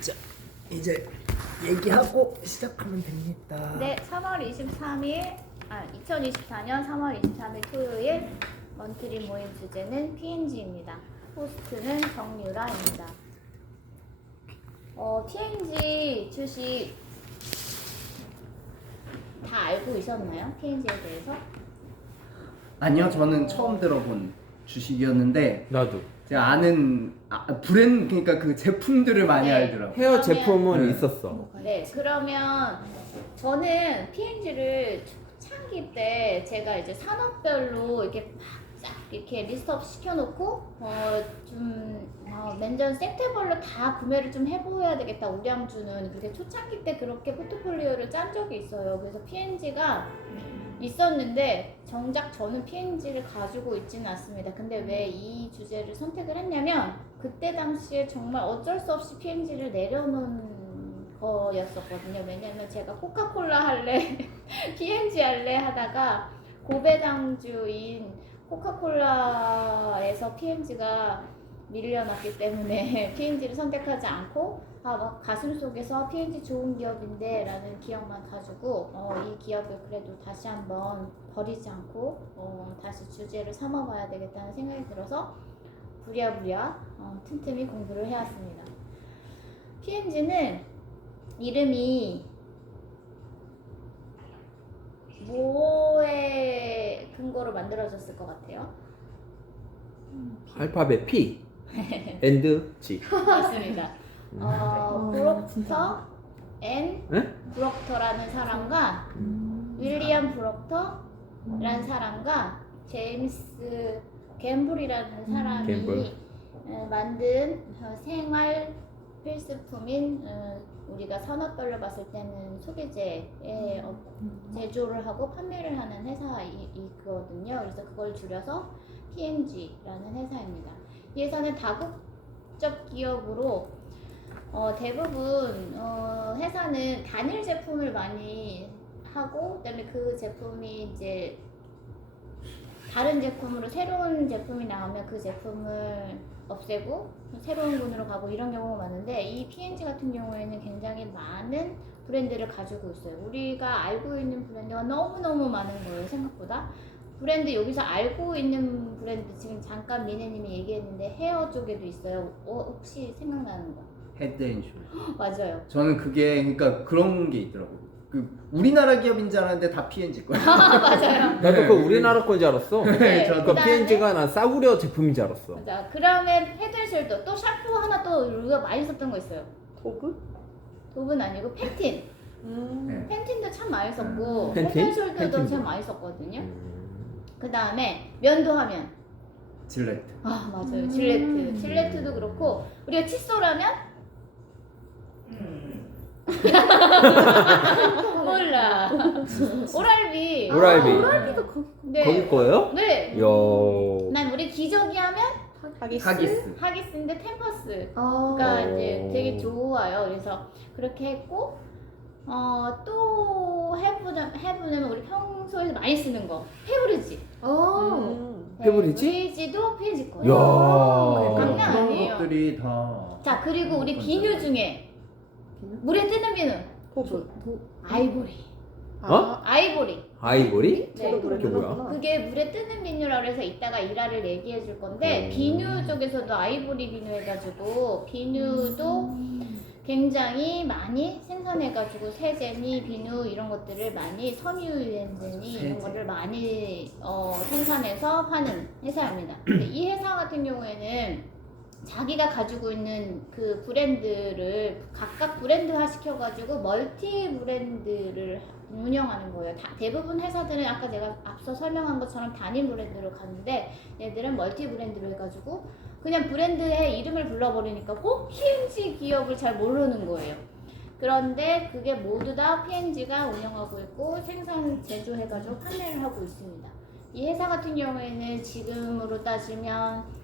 자, 이제 얘기하고 시작하면 됩니다. 네, 2024년 3월 23일 토요일 먼트리 모임 주제는 P&G입니다. 호스트는 정유라입니다. P&G 주식 다 알고 있었나요? P&G에 대해서? 아니요, 저는 처음 들어본 주식이었는데 나도 제가 아는 브랜드, 그러니까 그 제품들을 많이 네. 알더라고요. 헤어 제품은 네. 있었어. 네, 그러면 저는 P&G를 초창기 때 제가 이제 산업별로 이렇게 쫙 이렇게 리스트업 시켜놓고 맨전 세트별로 다 구매를 좀 해보아야 되겠다 우량주는 그렇게 초창기 때 그렇게 포트폴리오를 짠 적이 있어요. 그래서 P&G가 있었는데 정작 저는 P&G를 가지고 있지는 않습니다. 근데 왜 이 주제를 선택을 했냐면 그때 당시에 정말 어쩔 수 없이 P&G를 내려놓은 거였었거든요. 왜냐면 제가 코카콜라 할래, P&G 할래 하다가 고배당주인 코카콜라에서 P&G가 밀려났기 때문에 P&G를 선택하지 않고 막 가슴 속에서 P&G 좋은 기업인데 라는 기억만 가지고 이 기업을 그래도 다시 한번 버리지 않고 다시 주제를 삼아봐야 되겠다는 생각이 들어서 부랴부랴 틈틈이 공부를 해왔습니다. P&G는 이름이 뭐에 근거로 만들어졌을 것 같아요? 알파벳 P, 앤드 G. 맞습니다. 브록터 앤 네? 브록터라는 사람과 윌리엄 브록터라는 사람과 제임스 갬블이라는 사람이 갬블. 만든 생활 필수품인 우리가 산업별로 봤을 때는 소비재에 제조를 하고 판매를 하는 회사이거든요. 그래서 그걸 줄여서 P&G라는 회사입니다. 이 회사는 다국적 기업으로 대부분 회사는 단일 제품을 많이 하고 그다음에 그 제품이 이제 다른 제품으로 새로운 제품이 나오면 그 제품을 없애고 새로운 군으로 가고 이런 경우가 많은데 이 P&G 같은 경우에는 굉장히 많은 브랜드를 가지고 있어요. 우리가 알고 있는 브랜드가 너무너무 많은 거예요. 생각보다. 브랜드 여기서 알고 있는 브랜드 지금 잠깐 미네님이 얘기했는데 헤어 쪽에도 있어요. 혹시 생각나는 거? 헤드앤숄더. 맞아요. 저는 그게 그러니까 그런 게 있더라고요. 그 우리나라 기업인 줄 알았는데 다 P&G 거예요. 맞아요. 나도 그거 우리나라 건 줄 알았어. 네, 그러니까 그다음에- P&G가 난 싸구려 제품인 줄 알았어. 맞아. 그러면 헤드앤숄더 또 샴푸 하나 또 우리가 많이 썼던 거 있어요. 도구? 도브는 아니고 펜틴. 네. 펜틴도 참 많이 썼고 펜틴? 헤드앤숄더도 펜틴 참 뭐? 많이 썼거든요. 그 다음에 면도 하면 질레트. 맞아요. 질레트도 그렇고 우리가 칫솔하면 몰라. 오랄비. 오랄비. 오랄비도 네. 거기 거예요? 네. 이야. 난 우리 기저귀 하면 하기스? 하기스. 하기스인데 템퍼스. 아, 그러니까 이제 오. 되게 좋아요. 그래서 그렇게 했고 또 해보자면 우리 평소에 많이 쓰는 거 페브리지. 페브리지? 페브리지도 P&G 거예요. 이야. 장난 그런 아니에요. 것들이 다. 자 그리고 우리 비누 중에 물에 뜨는 비누 아이보리. 어? 아이보리. 아이보리? 네. 그게 뭐야? 그게 물에 뜨는 비누라고 해서 이따가 일화를 얘기해 줄 건데 비누 쪽에서도 아이보리 비누 해가지고 비누도 굉장히 많이 생산해가지고 세제니 비누 이런 것들을 많이 섬유유연제니 이런 세제. 것들 많이 생산해서 파는 회사입니다. 근데 이 회사 같은 경우에는 자기가 가지고 있는 그 브랜드를 각각 브랜드화 시켜가지고 멀티 브랜드를 운영하는 거예요. 대부분 회사들은 아까 제가 앞서 설명한 것처럼 단일 브랜드로 가는데 얘들은 멀티 브랜드로 해가지고 그냥 브랜드의 이름을 불러버리니까 P&G 기업을 잘 모르는 거예요. 그런데 그게 모두 다 P&G가 운영하고 있고 생산 제조해가지고 판매를 하고 있습니다. 이 회사 같은 경우에는 지금으로 따지면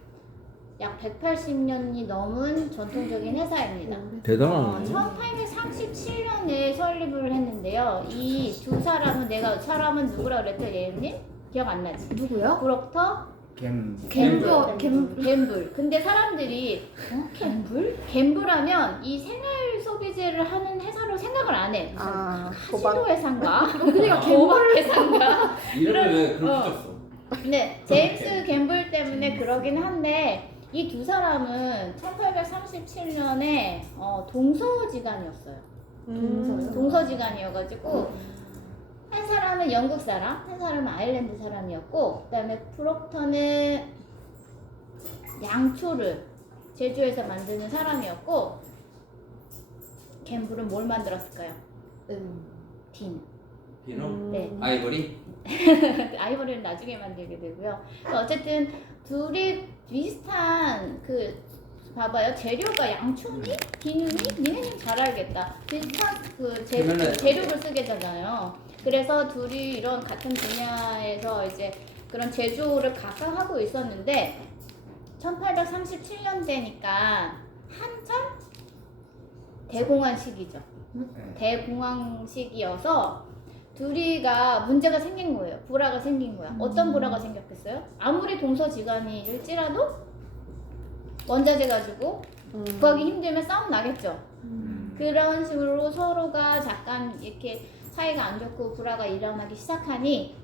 약 180년이 넘은 전통적인 회사입니다. 대단하네. 1837년에 설립을 했는데요. 이 두 사람은 사람은 누구라 그랬죠, 예은님? 기억 안 나지? 누구요? 브록터 갬블. 근데 사람들이 갬블? 갬블하면 이 생활 소비재를 하는 회사로 생각을 안 해. 무슨 카지노 회사인가? 그러니까 갬블 회사인가? 이름을 왜 그렇게 어. 줬어? 근데 제임스 갬블 때문에 그러긴 한데 이 두 사람은 1837년에 동서지간이었어요. 동서지간이어가지고 한 사람은 영국 사람, 한 사람은 아일랜드 사람이었고, 그다음에 프록터는 양초를 제조해서 만드는 사람이었고, 갬블은 뭘 만들었을까요? 비누. 비누? 네. 아이보리? 아이보리는 나중에 만들게 되고요. 어쨌든 둘이 비슷한 봐봐요. 재료가 양초니? 비누니? 니네는 잘 알겠다. 비슷한 재료를 쓰게 되잖아요. 그래서 둘이 이런 같은 분야에서 이제 그런 제조를 각각 하고 있었는데 1837년대니까 한참 대공황 시기죠. 대공황 시기여서 둘이가 문제가 생긴 거예요. 불화가 생긴 거야. 어떤 불화가 생겼겠어요? 아무리 동서지간일지라도 원자재 가지고 구하기 힘들면 싸움 나겠죠. 그런 식으로 서로가 잠깐 이렇게 사이가 안 좋고 불화가 일어나기 시작하니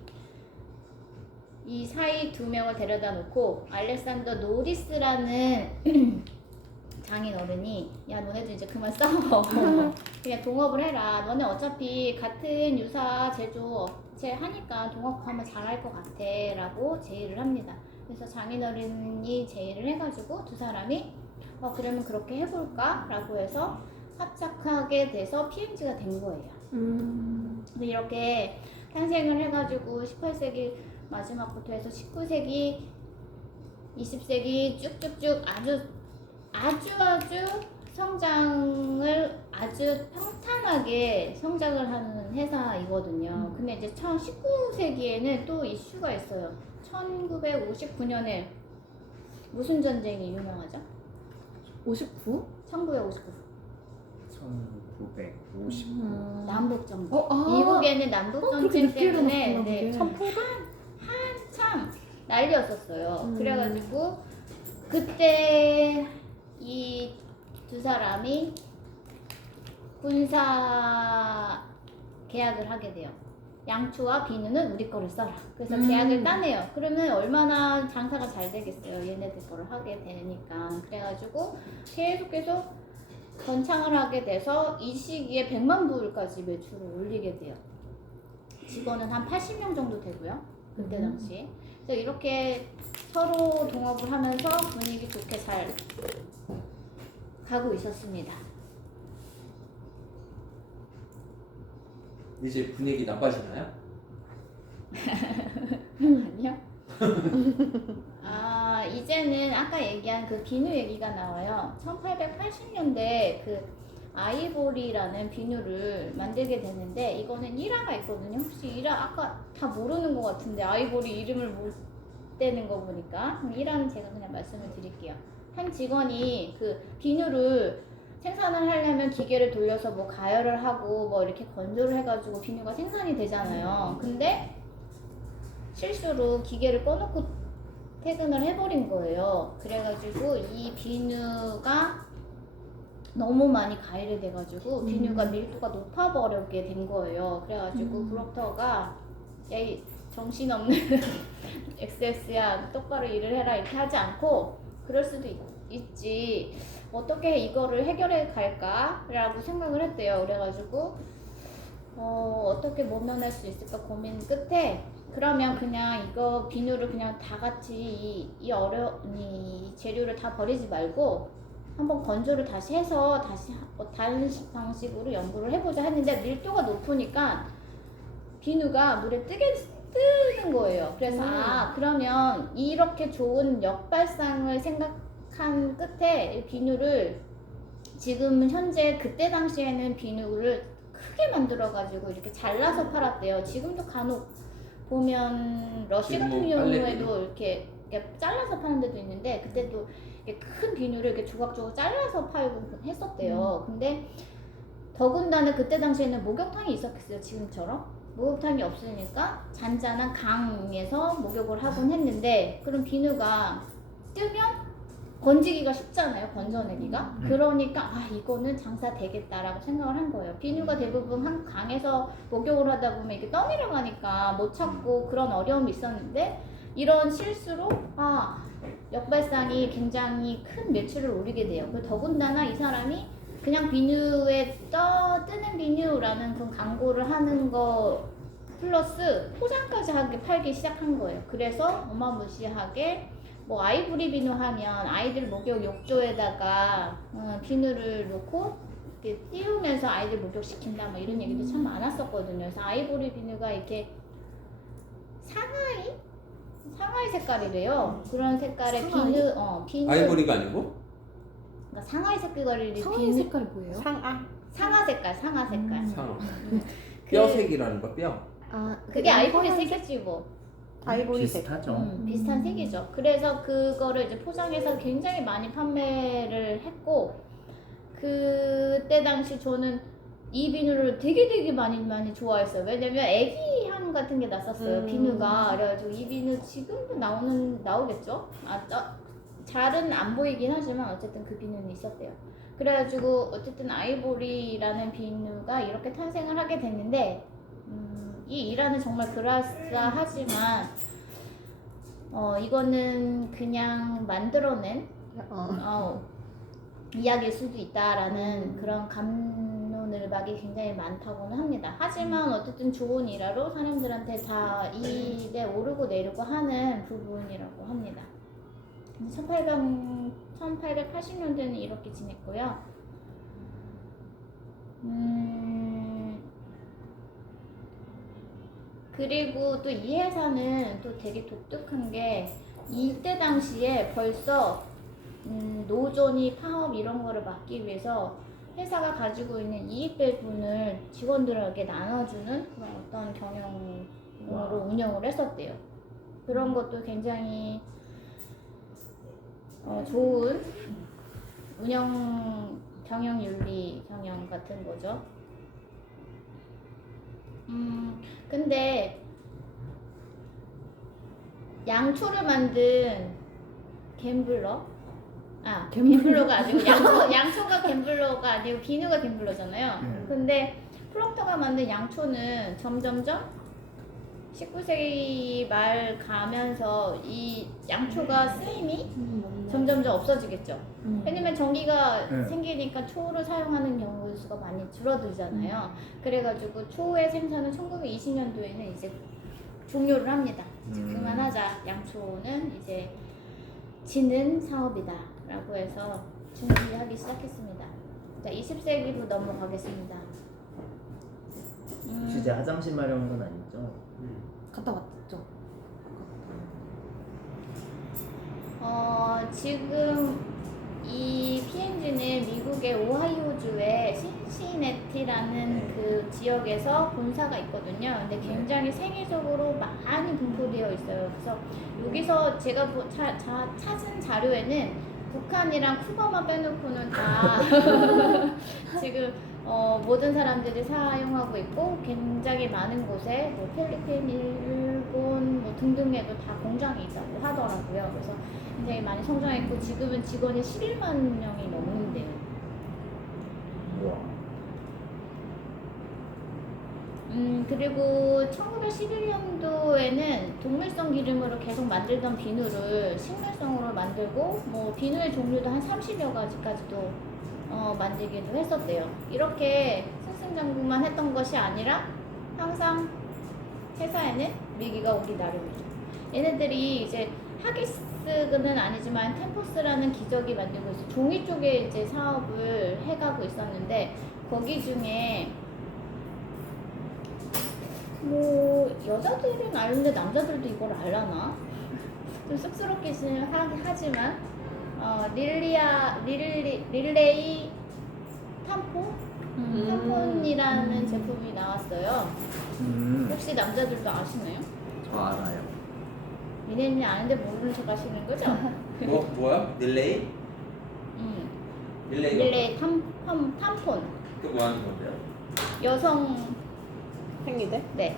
이 사이 두 명을 데려다 놓고 알렉산더 노리스라는 장인 어른이 야 너네들 이제 그만 싸워. 그냥 동업을 해라. 너네 어차피 같은 유사 제조 업체 하니까 동업하면 잘할 것 같아 라고 제의를 합니다. 그래서 장인 어른이 제의를 해가지고 두 사람이 그러면 그렇게 해볼까? 라고 해서 합작하게 돼서 PMG가 된 거예요. 근데 이렇게 탄생을 해가지고 18세기 마지막부터 해서 19세기 20세기 쭉쭉쭉 아주 성장을 아주 평탄하게 성장을 하는 회사이거든요. 근데 이제 19세기에는 또 이슈가 있어요. 1959년에 무슨 전쟁이 유명하죠? 59? 1959. 1959. 남북전쟁. 미국에는 남북전쟁 때문에 네, 네. 한참 난리였었어요. 그래가지고 그때 이 두 사람이 군사 계약을 하게 돼요. 양초와 비누는 우리 거를 써라. 그래서 계약을 따내요. 그러면 얼마나 장사가 잘 되겠어요. 얘네들 거를 하게 되니까. 그래가지고 계속 번창을 하게 돼서 이 시기에 100만 불까지 매출을 올리게 돼요. 직원은 한 80명 정도 되고요. 그때 당시에. 그래서 이렇게 서로 동업을 하면서 분위기 좋게 잘 가고 있었습니다. 이제 분위기 나빠지나요? 아니요. 이제는 아까 얘기한 그 비누 얘기가 나와요. 1880년대 그 아이보리라는 비누를 만들게 되는데 이거는 일화가 있거든요. 혹시 일화 아까 다 모르는 것 같은데 아이보리 이름을 못 대는 거 보니까 일화는 제가 그냥 말씀을 드릴게요. 한 직원이 그 비누를 생산을 하려면 기계를 돌려서 뭐 가열을 하고 뭐 이렇게 건조를 해가지고 비누가 생산이 되잖아요. 근데 실수로 기계를 꺼놓고 퇴근을 해버린 거예요. 그래가지고 이 비누가 너무 많이 가열이 돼가지고 비누가 밀도가 높아버리게 된 거예요. 그래가지고 브록터가 야, 이 정신없는 XS야 똑바로 일을 해라 이렇게 하지 않고 그럴 수도 있지 어떻게 이거를 해결해 갈까? 라고 생각을 했대요. 그래가지고 어떻게 모면할 수 있을까 고민 끝에 그러면 그냥 이거 비누를 그냥 다 같이 이 재료를 다 버리지 말고 한번 건조를 다시 해서 다시 다른 방식으로 연구를 해보자 했는데 밀도가 높으니까 비누가 물에 뜨는 거예요. 그래서 그러면 이렇게 좋은 역발상을 생각한 끝에 이 비누를 지금 현재 그때 당시에는 비누를 크게 만들어 가지고 이렇게 잘라서 팔았대요. 지금도 간혹 보면 러쉬 같은 경우에도 이렇게 잘라서 파는 데도 있는데 그때도 큰 비누를 이렇게 조각조각 잘라서 팔고 했었대요. 근데 더군다나 그때 당시에는 목욕탕이 있었겠어요. 지금처럼 목욕탕이 없으니까 잔잔한 강에서 목욕을 하곤 했는데 그럼 비누가 뜨면 건지기가 쉽잖아요. 건져내기가. 그러니까 아 이거는 장사 되겠다라고 생각을 한 거예요. 비누가 대부분 한 강에서 목욕을 하다 보면 이렇게 떠내려가니까 못 찾고 그런 어려움이 있었는데 이런 실수로 역발상이 굉장히 큰 매출을 올리게 돼요. 더군다나 이 사람이 그냥 비누에 뜨는 비누라는 그 광고를 하는 거 플러스 포장까지 하게 팔기 시작한 거예요. 그래서 어마무시하게 뭐 아이보리 비누 하면 아이들 목욕 욕조에다가 비누를 놓고 이렇게 띄우면서 아이들 목욕 시킨다 뭐 이런 얘기도 참 많았었거든요. 그래서 아이보리 비누가 이렇게 상하이 색깔이래요. 그런 색깔의 상하이? 비누 아이보리가 아니고? 그러니까 상하이 색깔이 상하이 색깔이 뭐예요? 상하 색깔. 상어. 뼈색이라는 거 뼈. 그게 아이보리 색이지 뭐. 아이보리색. 비슷하죠. 비슷한 색이죠. 그래서 그거를 이제 포장해서 굉장히 많이 판매를 했고 그때 당시 저는 이 비누를 되게 많이 좋아했어요. 왜냐면 애기 향 같은 게 났었어요. 비누가. 그래가지고 이 비누 지금도 나오겠죠? 잘은 안 보이긴 하지만 어쨌든 그 비누는 있었대요. 그래가지고 어쨌든 아이보리라는 비누가 이렇게 탄생을 하게 됐는데 이 일화는 정말 그럴싸하지만 이거는 그냥 만들어낸 이야기일 수도 있다라는 그런 갑론을박이 굉장히 많다고는 합니다. 하지만 어쨌든 좋은 일화로 사람들한테 다 일에 오르고 내리고 하는 부분이라고 합니다. 1880년대는 이렇게 지냈고요. 그리고 또 이 회사는 또 되게 독특한 게 이때 당시에 벌써 노조니 파업 이런 거를 막기 위해서 회사가 가지고 있는 이익 배분을 직원들에게 나눠주는 그런 어떤 경영으로 운영을 했었대요. 그런 것도 굉장히 좋은 경영윤리 경영 같은 거죠. 근데 양초를 만든 갬블러가 아니고 양초가 갬블러가 아니고 비누가 갬블러잖아요. 근데 프록터가 만든 양초는 점점점 19세기 말 가면서 이 양초가 쓰임이 점점점 없어지겠죠. 왜냐면 전기가 생기니까 초를 사용하는 경우 수가 많이 줄어들잖아요. 그래가지고 초의 생산은 1920년도에는 이제 종료를 합니다. 이제 그만하자. 양초는 이제 지는 사업이다 라고 해서 준비하기 시작했습니다. 자, 20세기로 넘어가겠습니다. 주제 화장실 마려운 건 아니죠? 갔다 왔죠. 지금 이 P&G는 미국의 오하이오주의 신시내티라는 그 지역에서 본사가 있거든요. 근데 굉장히 세계적으로 많이 분포되어 있어요. 그래서 여기서 제가 찾은 자료에는 북한이랑 쿠바만 빼놓고는 다 지금 모든 사람들이 사용하고 있고 굉장히 많은 곳에 뭐 필리핀, 일본 뭐 등등에도 다 공장이 있다고 하더라고요. 그래서 굉장히 많이 성장했고 지금은 직원이 11만 명이 넘는데요. 그리고 1911년도에는 동물성 기름으로 계속 만들던 비누를 식물성으로 만들고 뭐 비누의 종류도 한 30여 가지까지도 만들기도 했었대요. 이렇게 승승장구만 했던 것이 아니라 항상 회사에는 위기가 오기 나름이죠. 얘네들이 이제 하기스는 아니지만 템포스라는 기적이 만들고 있어. 종이 쪽에 이제 사업을 해가고 있었는데 거기 중에 뭐 여자들은 알는데 남자들도 이걸 알라나? 좀 쑥스럽긴 하지만 릴레이 탐폰이라는 제품이 나왔어요. 혹시 남자들도 아시나요? 저 알아요. 미래는 아는데 모르는 척 하시는 거죠? 뭐야? 릴레이? 릴레이가 릴레이 탐폰. 그 뭐 하는 건데요? 여성 생리대? 네.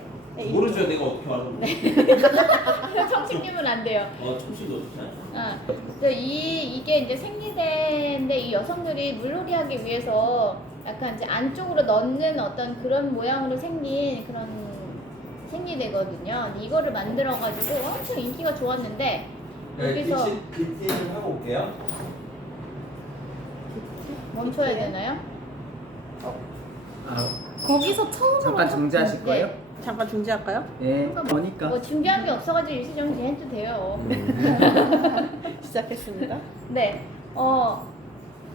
모르죠. 내가 어떻게 알아? 청취님은 안 돼요. 청취도 없잖아. 그래서 이게 이제 생리대인데 이 여성들이 물놀이하기 위해서 약간 이제 안쪽으로 넣는 어떤 그런 모양으로 생긴 그런 생리대거든요. 이거를 만들어가지고 엄청 인기가 좋았는데 여기서 비티를 하고 올게요. 멈춰야 되나요? 아, 거기서 처음 잠깐 정지하실 네. 거예요? 잠깐 중지할까요? 네. 보니까. 뭐 준비한 게 없어가지고 일시정지 해도 돼요. 시작했습니다. 네.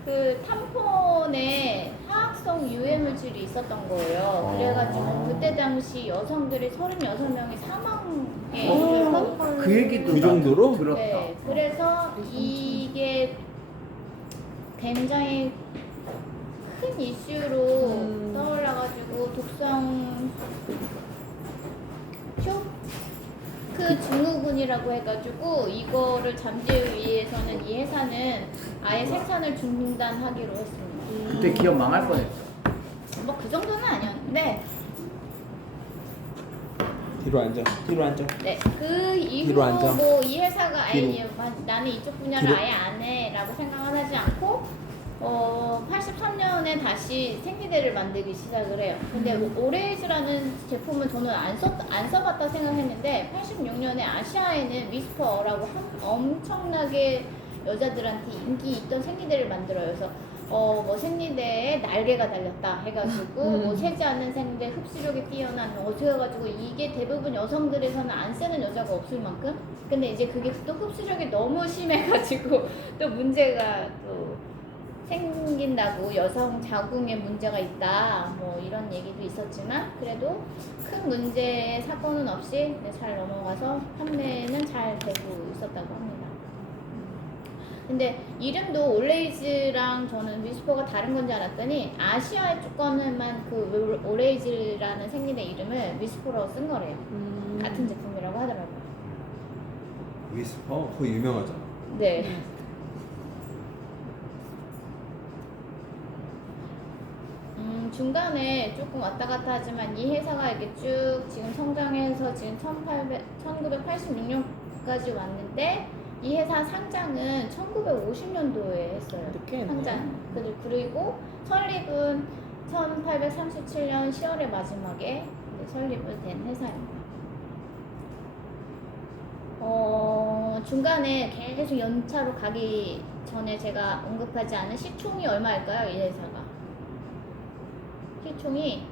그 탐폰에 화학성 유해 물질이 있었던 거예요. 그래가지고 그때 당시 여성들이 36명이 사망에 이르고 그 얘기도 그 정도로? 들었다. 네. 그래서 이게 굉장히 큰 이슈로 떠올라가지고 독성 쇼크 증후군이라고 해가지고 이거를 잠재우기 위해서는 이 회사는 아예 생산을 중단하기로 했습니다. 그때 기업 망할 뻔했죠. 뭐 그 정도는 아니었는데 뒤로 앉아. 뒤로 앉아. 네, 그 이후로 뒤로 앉아. 뭐 이 회사가 아예 뒤로. 나는 이쪽 분야를 뒤로. 아예 안 해라고 생각을 하지 않고 83년에 다시 생리대를 만들기 시작을 해요. 근데 오레이즈라는 제품은 저는 안 써봤다 생각했는데 86년에 아시아에는 위스퍼라고 엄청나게 여자들한테 인기 있던 생리대를 만들어요. 그래서 뭐 생리대에 날개가 달렸다 해가지고 뭐 새지 않는 생리대 흡수력이 뛰어난 어떻게 해가지고 이게 대부분 여성들에서는 안 쓰는 여자가 없을 만큼 근데 이제 그게 또 흡수력이 너무 심해가지고 또 문제가 또 생긴다고 여성 자궁에 문제가 있다 뭐 이런 얘기도 있었지만 그래도 큰 문제 사건은 없이 잘 넘어가서 판매는 잘 되고 있었다고 합니다. 근데 이름도 올레이즈랑 저는 위스퍼가 다른 건지 알았더니 아시아의 주권만 그 올레이즈라는 생리대 이름을 위스퍼라고 쓴 거래요. 같은 제품이라고 하더라고요. 위스퍼? 그거 유명하잖아. 네. 중간에 조금 왔다 갔다 하지만 이 회사가 이렇게 쭉 지금 성장해서 지금 1986년까지 왔는데 이 회사 상장은 1950년도에 했어요. 늦게 했네. 상장. 그리고 설립은 1837년 10월의 마지막에 설립을 된 회사입니다. 중간에 계속 연차로 가기 전에 제가 언급하지 않은 시총이 얼마일까요? 이 회사가. 시총이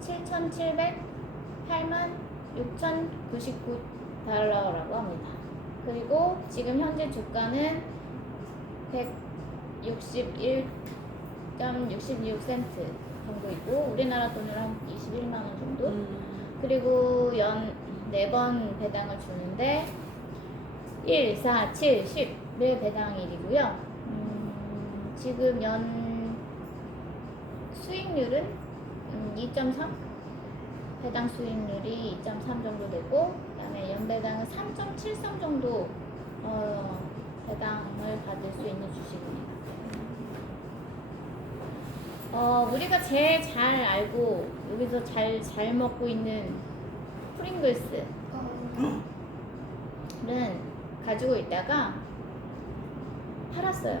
7,708만 6,099달러라고 합니다. 그리고 지금 현재 주가는 161.66센트 정도이고 우리나라 돈으로 한 21만 원 정도. 그리고 연 4번 배당을 주는데 1, 4, 7, 10의 배당일이고요. 지금 연 수익률은 2.3? 배당 수익률이 2.3 정도 되고 그다음에 연배당은 3.73 정도 배당을 받을 수 있는 주식입니다. 우리가 제일 잘 알고 여기서 잘 먹고 있는 프링글스는 가지고 있다가 팔았어요.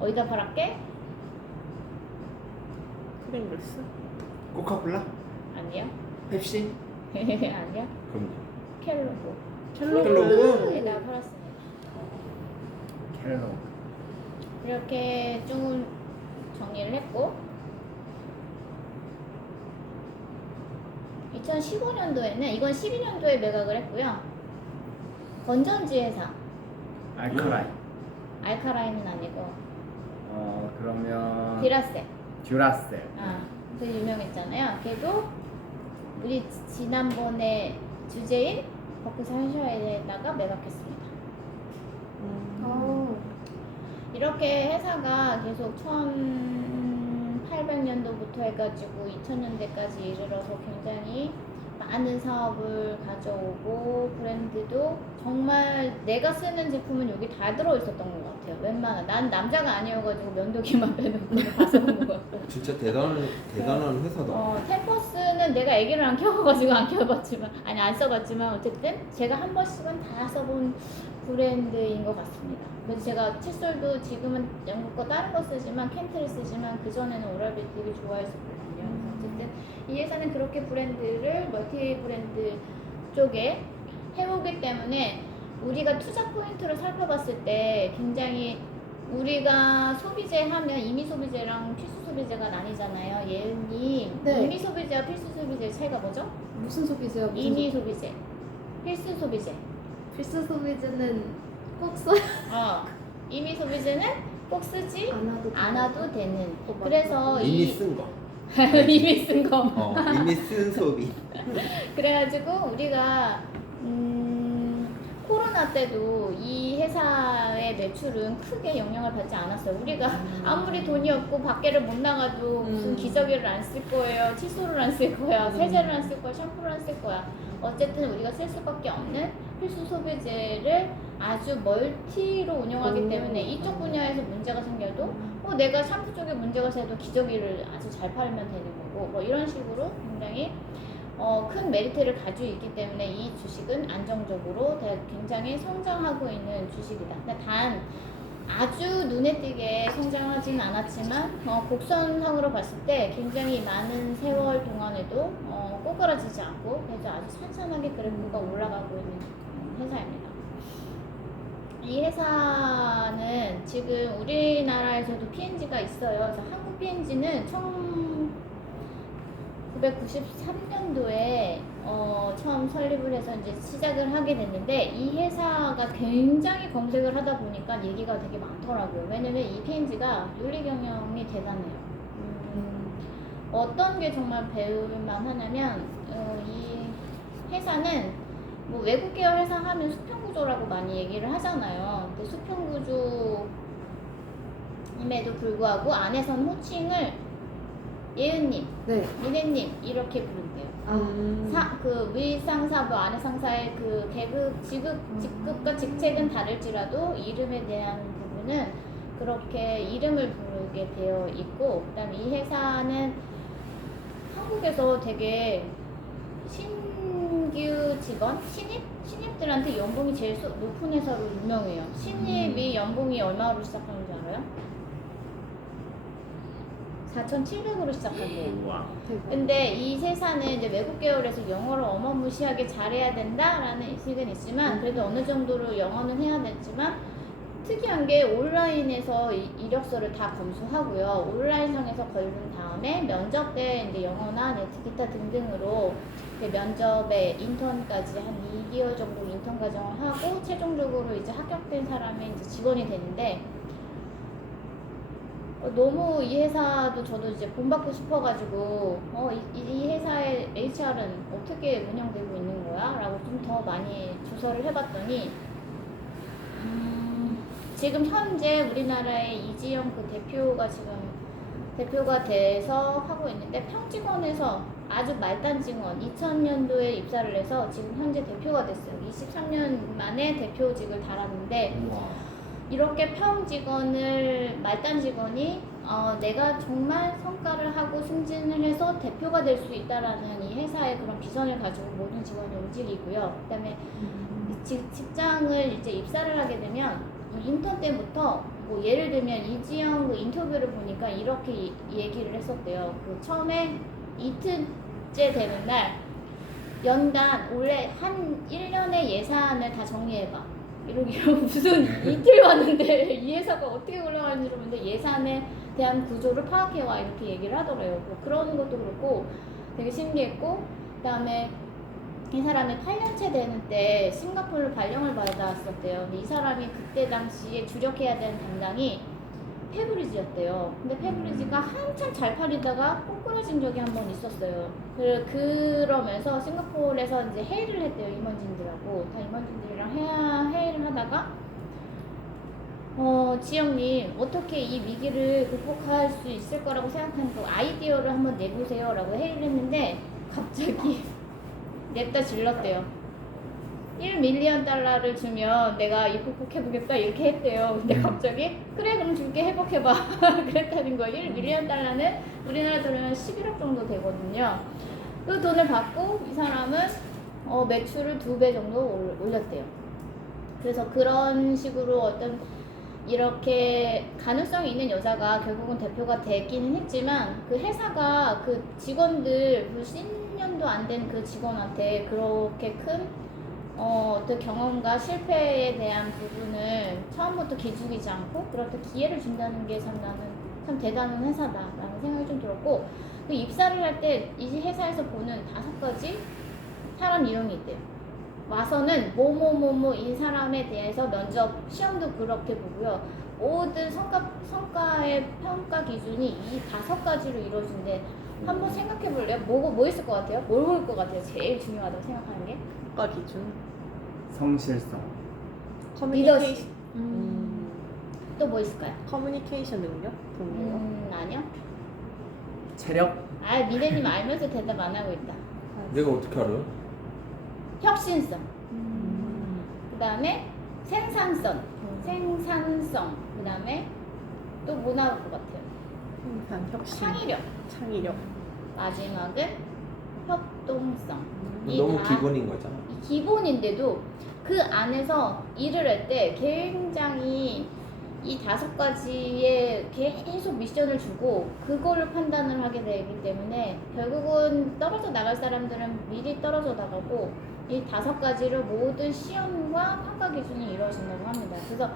어디다 팔았게? 프링글스? 코카콜라? 아니요. 펩시? 아니요. 그럼요. 켈로그. 켈로그에다 팔았습니다. 켈로그. 이렇게 조금 정리를 했고 2015년도에는 이건 12년도에 매각을 했고요. 건전지 회사 알카라인. 알카라인은 아니고 그러면 디라셀 듀라셀. 그 유명했잖아요. 걔도 우리 지난번에 주제인 버크셔 현셔에다가 매각했습니다. 이렇게 회사가 계속 1800년도부터 해가지고 2000년대까지 이르러서 굉장히 많은 사업을 가져오고 브랜드도 정말 내가 쓰는 제품은 여기 다 들어있었던 것 같아요. 웬만한 난 남자가 아니어가지고 면도기만 빼놓고 가서 온 것 같고. 진짜 대단한 회사다. 템퍼스는 내가 애기를 안 키워가지고 안 키워봤지만 아니 안 써봤지만 어쨌든 제가 한 번씩은 다 써본 브랜드인 것 같습니다. 그래서 제가 칫솔도 지금은 영국 거 다른 거 쓰지만 켄트를 쓰지만 그 전에는 오랄비 되게 좋아했었거든요. 그래서 어쨌든 이 회사는 그렇게 브랜드를 멀티 브랜드 쪽에 해오기 때문에 우리가 투자 포인트를 살펴봤을 때 굉장히 우리가 소비재 하면 임의 소비재랑 필수 소비재가 나뉘잖아요. 예은님, 네. 임의 소비재와 필수 소비재의 차이가 뭐죠? 무슨 소비세요? 임의 소비재, 필수 소비재. 필수 소비재는 꼭 써야 임의 소비재는 꼭 쓰지 안 와도 되는. 맞다. 그래서 이미 쓴 거. 이미 쓴 거. 이미 쓴 소비. 그래가지고 우리가 코로나 때도 이 회사의 매출은 크게 영향을 받지 않았어요. 우리가 아무리 돈이 없고 밖에를 못 나가도 무슨 기저귀를 안 쓸 거예요, 칫솔을 안 쓸 거야, 세제를 안 쓸 거야, 샴푸를 안 쓸 거야. 어쨌든 우리가 쓸 수밖에 없는 필수 소비재를 아주 멀티로 운영하기 때문에 이쪽 분야에서 문제가 생겨도 내가 샴푸 쪽에 문제가 생겨도 기저귀를 아주 잘 팔면 되는 거고 뭐 이런 식으로 굉장히 큰 메리트를 가지고 있기 때문에 이 주식은 안정적으로 굉장히 성장하고 있는 주식이다. 근데 단 아주 눈에 띄게 성장하진 않았지만 곡선상으로 봤을 때 굉장히 많은 세월 동안에도 꼬꾸라지지 않고 그래서 아주 산산하게 그래프가 올라가고 있는 회사입니다. 이 회사는 지금 우리나라에서도 P&G가 있어요. 그래서 한국 P&G는 1993년도에 처음 설립을 해서 이제 시작을 하게 됐는데 이 회사가 굉장히 검색을 하다 보니까 얘기가 되게 많더라고요. 왜냐면 이 P&G가 윤리 경영이 대단해요. 어떤 게 정말 배울만 하냐면 이 회사는 뭐 외국 계열 회사 하면 수평 구조라고 많이 얘기를 하잖아요. 근데 수평 구조임에도 불구하고 안에서는 호칭을 예은님, 네. 미래님 이렇게 부른대요. 그 위상사부 아래상사의 그 계급, 직급과 직책은 다를지라도 이름에 대한 부분은 그렇게 이름을 부르게 되어 있고, 그다음에 이 회사는 한국에서 되게 신규 직원, 신입들한테 연봉이 제일 높은 회사로 유명해요. 신입이 연봉이 얼마로 시작하는 줄 알아요? 4,700으로 시작한대요. 와. 근데 이 회사는 이제 외국 계열에서 영어를 어마무시하게 잘해야 된다라는 식은 있지만 그래도 어느 정도로 영어는 해야 되지만 특이한 게 온라인에서 이력서를 다 검수하고요. 온라인상에서 걸른 다음에 면접 때 이제 영어나 기타 등등으로 면접에 인턴까지 한 2개월 정도 인턴 과정을 하고 최종적으로 이제 합격된 사람이 이제 직원이 되는데 너무 이 회사도 저도 이제 본받고 싶어가지고 이 회사의 HR은 어떻게 운영되고 있는 거야? 라고 좀 더 많이 조사를 해봤더니 지금 현재 우리나라의 이지영 그 대표가 지금 대표가 돼서 하고 있는데 평직원에서 아주 말단 직원 2000년도에 입사를 해서 지금 현재 대표가 됐어요. 23년 만에 대표직을 달았는데 이렇게 평직원을 말단 직원이 내가 정말 성과를 하고 승진을 해서 대표가 될 수 있다라는 이 회사의 그런 비전을 가지고 모든 직원이 움직이고요. 그다음에 직장을 이제 입사를 하게 되면 인턴 때부터 뭐 예를 들면 이지영 그 인터뷰를 보니까 이렇게 얘기를 했었대요. 그 처음에 이틀째 되는 날 연간 올해 한 1년의 예산을 다 정리해봐. 이러기로 무슨 이틀 왔는데 이 회사가 어떻게 올라가는지 모르는데 예산에 대한 구조를 파악해와 이렇게 얘기를 하더래요. 뭐 그런 것도 그렇고 되게 신기했고 그다음에 이 사람이 8년째 되는 때 싱가포르 발령을 받았었대요. 근데 이 사람이 그때 당시에 주력해야 되는 담당이 페브리즈였대요. 근데 페브리즈가 한참 잘 팔리다가 꼬꾸라진 적이 한 번 있었어요. 그러면서 싱가포르에서 이제 회의를 했대요. 임원진들하고. 다 임원진들이랑 회의를 하다가 지영님 어떻게 이 위기를 극복할 수 있을 거라고 생각하는 그 아이디어를 한번 내보세요 라고 회의를 했는데 갑자기 냅다 질렀대요. 1밀리언 달러를 주면 내가 입국해보겠다 이렇게 했대요. 근데 갑자기 그래 그럼 줄게 회복해봐 그랬다는 거예요. 1밀리언 달러는 우리나라 돈으로 11억 정도 되거든요. 그 돈을 받고 이 사람은 매출을 2배 정도 올렸대요. 그래서 그런 식으로 어떤 이렇게 가능성이 있는 여자가 결국은 대표가 되기는 했지만 그 회사가 그 직원들 그 10년도 안 된 그 직원한테 그렇게 큰 어떤 경험과 실패에 대한 부분을 처음부터 기죽이지 않고 그렇게 기회를 준다는 게 참 나는 참 대단한 회사다라는 생각이 좀 들었고, 그 입사를 할 때 이 회사에서 보는 5가지 사람 유형이 있대요. 와서는 뭐뭐뭐뭐 이 사람에 대해서 면접 시험도 그렇게 보고요. 모든 성과의 평가 기준이 이 5가지로 이루어진대. 한번 생각해 볼래요? 뭐 있을 것 같아요? 뭘 볼 것 같아요? 제일 중요하다고 생각하는 게? 평가 기준. 성실성. 리더십. 또 뭐 있을까요? 커뮤니케이션 능력? 동료. 아니요. 체력. 아, 미래님 알면서 대답 안 하고 있다. 내가 어떻게 알아요? 혁신성. 그 다음에 생산성. 그 다음에 또 뭐 나올 것 같아요? 생산, 혁신, 창의력. 창의력. 마지막은 협동성. 이 너무 다 기본인 거잖아. 기본인데도 그 안에서 일을 할 때 굉장히 이 5가지에 계속 미션을 주고 그거를 판단을 하게 되기 때문에 결국은 떨어져 나갈 사람들은 미리 떨어져 나가고 이 5가지를 모든 시험과 평가 기준이 이루어진다고 합니다. 그래서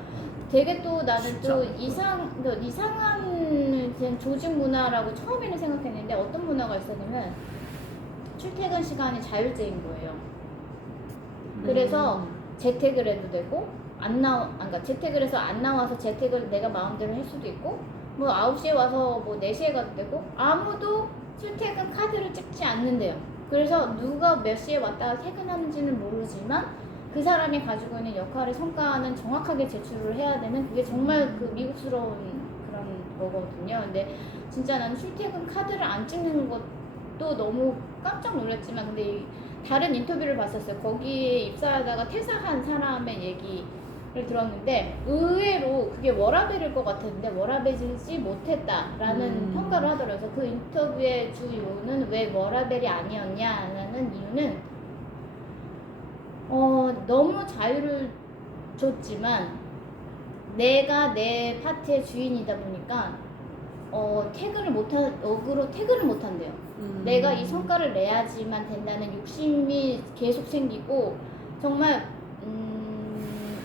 되게 또 나는 또 이상한 그냥 조직 문화라고 처음에는 생각했는데 어떤 문화가 있었냐면 출퇴근 시간이 자율제인 거예요. 그래서 재택을 해도 되고 그러니까 재택을 해서 안 나와서 재택을 내가 마음대로 할 수도 있고 뭐 9시에 와서 뭐 4시에 가도 되고 아무도 출퇴근 카드를 찍지 않는데요. 그래서 누가 몇 시에 왔다가 퇴근하는지는 모르지만 그 사람이 가지고 있는 역할의 성과는 정확하게 제출을 해야 되는, 그게 정말 그 미국스러운 그런 거거든요. 근데 진짜 나는 출퇴근 카드를 안 찍는 것도 너무 깜짝 놀랐지만, 근데 이 다른 인터뷰를 봤었어요. 거기에 입사하다가 퇴사한 사람의 얘기를 들었는데 의외로 그게 워라밸일 것 같았는데 워라밸이지 못했다라는 평가를 하더라고요. 그래서 그 인터뷰의 주 이유는 왜 워라밸이 아니었냐라는 이유는 너무 자유를 줬지만 내가 내 파트의 주인이다 보니까 퇴근을 못한대요. 내가 이 성과를 내야지만 된다는 욕심이 계속 생기고, 정말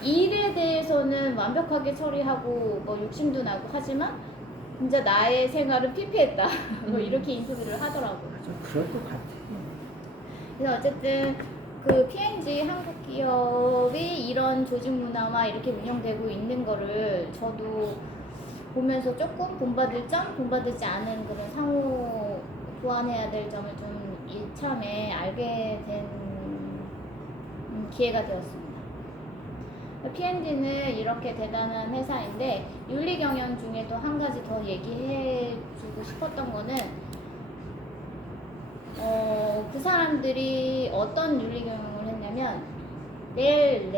일에 대해서는 완벽하게 처리하고 뭐 욕심도 나고 하지만 진짜 나의 생활은 피폐했다. 뭐 이렇게 인터뷰를 하더라고요. 그럴 것 같아. 그래서 어쨌든 그 P&G 한국 기업이 이런 조직 문화와 이렇게 운영되고 있는 거를 저도 보면서 조금 본받을 점, 본받지 않은 그런 상호 보완해야 될 점을 좀 이참에 알게 된 기회가 되었습니다. P&G는 이렇게 대단한 회사인데 윤리 경영 중에도 한 가지 더 얘기해주고 싶었던 거는 그 사람들이 어떤 윤리 경영을 했냐면 내일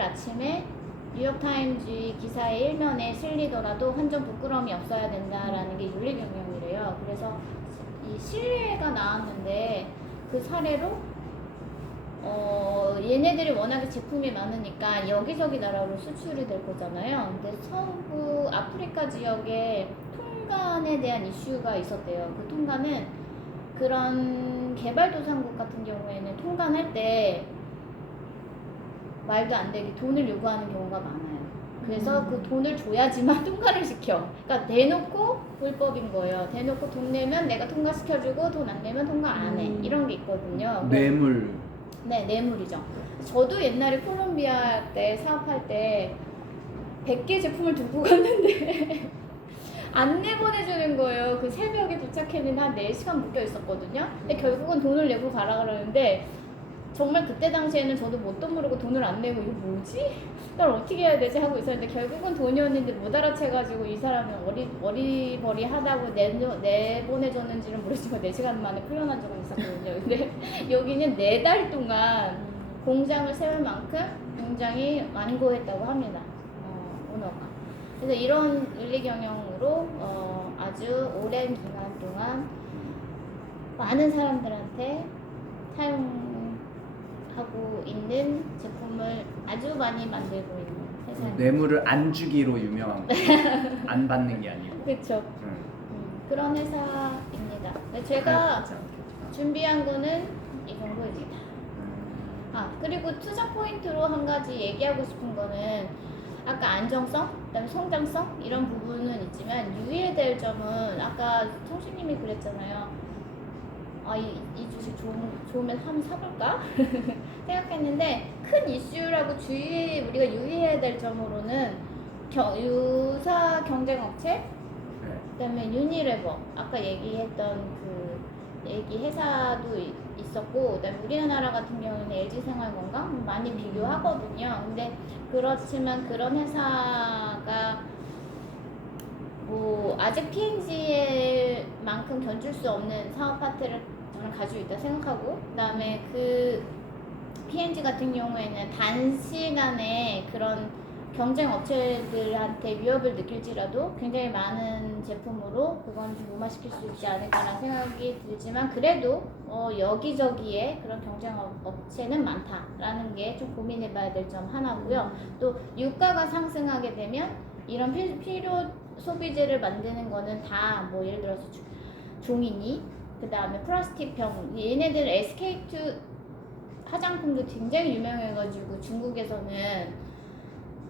아침에 뉴욕타임즈 기사의 일면에 실리더라도 한 점 부끄러움이 없어야 된다라는 게 윤리 경영이래요. 그래서 이 신뢰가 나왔는데 그 사례로 얘네들이 워낙에 제품이 많으니까 여기저기 나라로 수출이 될 거잖아요. 근데 서부 아프리카 지역에 통관에 대한 이슈가 있었대요. 그 통관은 그런 개발도상국 같은 경우에는 통관할 때 말도 안 되게 돈을 요구하는 경우가 많아요. 그래서 그 돈을 줘야지만 통과를 시켜. 그러니까 대놓고 불법인 거예요. 대놓고 돈 내면 내가 통과시켜주고 돈 안 내면 통과 안 해. 이런 게 있거든요. 뇌물. 네, 뇌물이죠. 저도 옛날에 콜롬비아 때 사업할 때 100개 제품을 들고 갔는데 안 내보내주는 거예요. 그 새벽에 도착했는데 한 4시간 묶여 있었거든요. 근데 결국은 돈을 내고 가라 그러는데 정말 그때 당시에는 저도 뭣도 모르고 돈을 안 내고 이거 뭐지? 이걸 어떻게 해야 되지? 하고 있었는데 결국은 돈이었는데 못 알아채가지고 이 사람은 어리버리하다고 내보내줬는지는 모르지만 4시간 만에 풀려난 적은 있었거든요. 근데 여기는 4달 동안 공장을 세울 만큼 굉장히 완고했다고 합니다. 오너가. 그래서 이런 윤리 경영으로 아주 오랜 기간 동안 많은 사람들한테 사용하고 있는 제품을 아주 많이 만들고 있는 회사입니다. 뇌물을 안 주기로 유명한 거. 안 받는 게 아니고. 그렇죠. 응. 그런 회사입니다. 제가 준비한 거는 이 정도입니다. 그리고 투자 포인트로 한 가지 얘기하고 싶은 거는 아까 안정성, 그다음에 성장성 이런 부분은 있지만 유의해야 될 점은 아까 청수님이 그랬잖아요. 이 주식 좋으면 한번 사볼까? 생각했는데 큰 이슈라고 우리가 유의해야 될 점으로는 유사 경쟁 업체, 네. 그다음에 유니레버 아까 얘기했던 그 얘기 회사도 있었고, 그다음에 우리나라 같은 경우는 LG생활건강 많이 비교하거든요. 근데 그렇지만 그런 회사가 뭐 아직 P&G만큼 견줄 수 없는 사업 파트를 저는 가지고 있다 생각하고, 그다음에 그 P&G 같은 경우에는 단시간에 그런 경쟁 업체들한테 위협을 느낄지라도 굉장히 많은 제품으로 그건 좀 무마시킬 수 있지 않을까라는 생각이 들지만, 그래도 여기저기에 그런 경쟁 업체는 많다라는 게 좀 고민해봐야 될 점 하나고요. 또 유가가 상승하게 되면 이런 필요 소비재를 만드는 거는 다 뭐 예를 들어서 종이니, 그 다음에 플라스틱 병, 얘네들 SK2 화장품도 굉장히 유명해가지고 중국에서는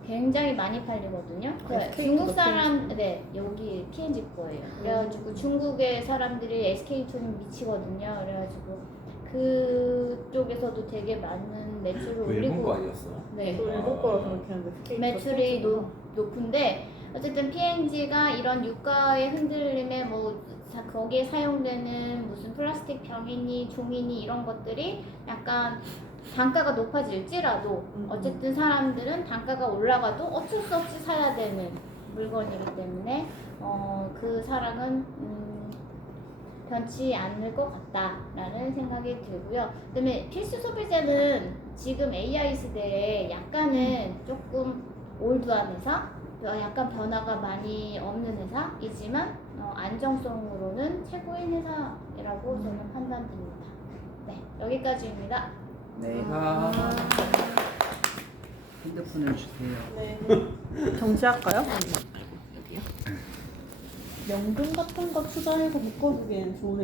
굉장히 많이 팔리거든요. 중국 사람, 네, 여기 P&G 거예요. 그래가지고 중국의 사람들이 SK2는 미치거든요. 그래가지고 그쪽에서도 되게 많은 매출을 그 일본 거 올리고, 아니었어? 네, 또 일본 거라 그렇게 하는데 스케이트 매출이 높은데 어쨌든 P&G가 이런 유가의 흔들림에 뭐 거기에 사용되는 무슨 플라스틱 병이니 종이니 이런 것들이 약간 단가가 높아질지라도 어쨌든 사람들은 단가가 올라가도 어쩔 수 없이 사야 되는 물건이기 때문에 그 사랑은 변치 않을 것 같다라는 생각이 들고요. 그다음에 필수 소비재는 지금 AI 시대에 약간은 조금 올드한 회사, 약간 변화가 많이 없는 회사이지만 안정성으로는 최고인 회사라고 저는 판단됩니다. 네, 여기까지입니다. 네. 핸드폰을 주세요. 네. 정지할까요? 여기요. 명품 같은 거 투자해서 묶어두기엔 좋은